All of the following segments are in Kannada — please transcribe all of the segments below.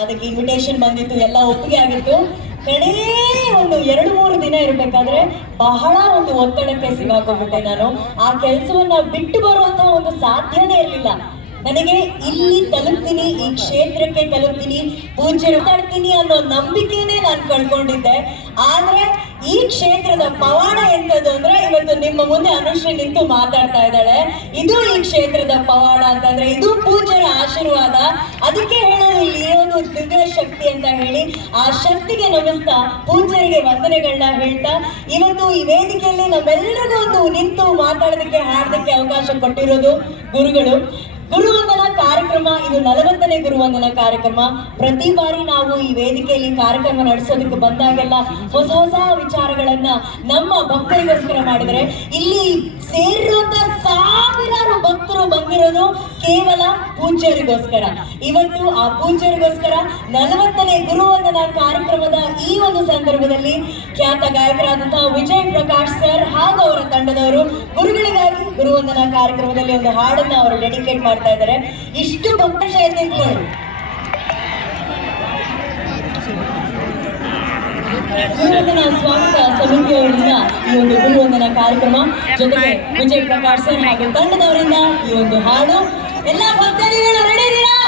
ಅದಕ್ಕೆ ಇನ್ವಿಟೇಷನ್ ಬಂದಿತ್ತು, ಎಲ್ಲ ಒಪ್ಪಿಗೆ ಆಗಿತ್ತು. ಕಡೇ ಒಂದು 2-3 ದಿನ ಇರಬೇಕಾದ್ರೆ ಬಹಳ ಒಂದು ಒತ್ತಡಕ್ಕೆ ಸಿಗಾಕೊಂಡ್ಬಿಟ್ಟೆ ನಾನು. ಆ ಕೆಲಸವನ್ನ ಬಿಟ್ಟು ಬರುವಂತ ಒಂದು ಸಾಧ್ಯನೇ ಇರಲಿಲ್ಲ ನನಗೆ. ಇಲ್ಲಿ ತಲುಪ್ತೀನಿ, ಈ ಕ್ಷೇತ್ರಕ್ಕೆ ತಲುಪ್ತೀನಿ, ಪೂಜ್ಯರು ಮಾತಾಡ್ತೀನಿ ಅನ್ನೋ ನಂಬಿಕೆನೇ ನಾನು ಕಳ್ಕೊಂಡಿದ್ದೆ. ಆದ್ರೆ ಈ ಕ್ಷೇತ್ರದ ಪವಾಡ ಎಂತದ್ದು ಅಂದ್ರೆ ಇವತ್ತು ನಿಮ್ಮ ಮುಂದೆ ಅನುಶ್ರೀ ನಿಂತು ಮಾತಾಡ್ತಾ ಇದ್ದಾಳೆ. ಇದು ಈ ಕ್ಷೇತ್ರದ ಪವಾಡ ಅಂತಂದ್ರೆ ಇದು ಪೂಜ್ಯರ ಆಶೀರ್ವಾದ. ಅದಕ್ಕೆ ಹೇಳೋದು ಇಲ್ಲಿ ಒಂದು ದಿವ್ಯ ಶಕ್ತಿ ಅಂತ ಹೇಳಿ, ಆ ಶಕ್ತಿಗೆ ನಮಿಸ್ತಾ ಪೂಜ್ಯರಿಗೆ ವಂದನೆಗಳನ್ನ ಹೇಳ್ತಾ ಇವತ್ತು ಈ ವೇದಿಕೆಯಲ್ಲಿ ನಮ್ಮೆಲ್ಲರಿಗೂ ಒಂದು ನಿಂತು ಮಾತಾಡೋದಕ್ಕೆ, ಹಾಡೋದಕ್ಕೆ ಅವಕಾಶ ಕೊಟ್ಟಿರೋದು ಗುರುಗಳು. ಗುರುವಂದನಾ ಕಾರ್ಯಕ್ರಮ ಇದು 40ನೇ ಗುರುವಂದನಾ ಕಾರ್ಯಕ್ರಮ. ಪ್ರತಿ ಬಾರಿ ನಾವು ಈ ವೇದಿಕೆಯಲ್ಲಿ ಕಾರ್ಯಕ್ರಮ ನಡೆಸೋದಕ್ಕೆ ಬಂದಾಗೆಲ್ಲ ಹೊಸ ಹೊಸ ವಿಚಾರಗಳನ್ನ ನಮ್ಮ ಭಕ್ತರಿಗೋಸ್ಕರ ಮಾಡಿದರೆ, ಇಲ್ಲಿ ಸೇರಿರುವಂತ ಸಾವಿರಾರು ಭಕ್ತರು ಬಂದಿರೋದು ಕೇವಲ ಪೂಜ್ಯರಿಗೋಸ್ಕರ. ಇವತ್ತು ಆ ಪೂಜ್ಯರಿಗೋಸ್ಕರ 40ನೇ ಗುರುವಂದನಾ ಕಾರ್ಯಕ್ರಮದ ಈ ಒಂದು ಸಂದರ್ಭದಲ್ಲಿ ಖ್ಯಾತ ಗಾಯಕರಾದಂತಹ ವಿಜಯ್ ಪ್ರಕಾಶ್ ಸರ್ ಹಾಗೂ ಅವರ ತಂಡದವರು ಗುರುಗಳಿಗಾಗಿ ಗುರುವಂದನಾ ಕಾರ್ಯಕ್ರಮದಲ್ಲಿ ಒಂದು ಹಾಡನ್ನ ಅವರು ಡೆಡಿಕೇಟ್ ಮಾಡ್ತಾ ಇದ್ದಾರೆ. ಇಷ್ಟು ಭಕ್ತಶ ನಿಂತ್ಕೊಳ್ಳಿ. ಗುರುವಂದನಾ ಸ್ವಾಗತ ಸಮಿತಿಯವರಿಂದ ಈ ಒಂದು ಗುರುವಂದನಾ ಕಾರ್ಯಕ್ರಮ, ಜೊತೆಗೆ ವಿಜಯ್ ಪ್ರಕಾಶ್ ಸರ್ ಹಾಗೂ ತಂಡದವರಿಂದ ಈ ಒಂದು ಹಾಡು. ಎಲ್ಲ ಭಕ್ತರಿಗಳು ರೆಡಿ ಇದೀರಾ?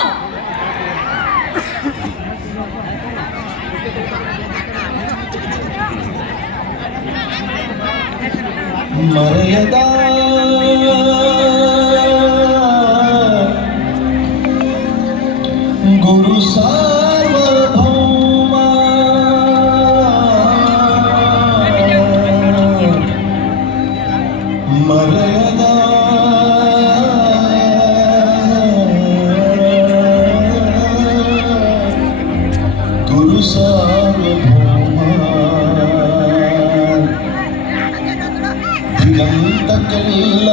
ಮರೆಯದ ಗುರು ಸಾರ್ವಭೌಮ ಮರೆಯದ ಗುರು ಸಾರ್ವಭೌಮ ದಿಗಂತಕ್ಕೆಲ್ಲ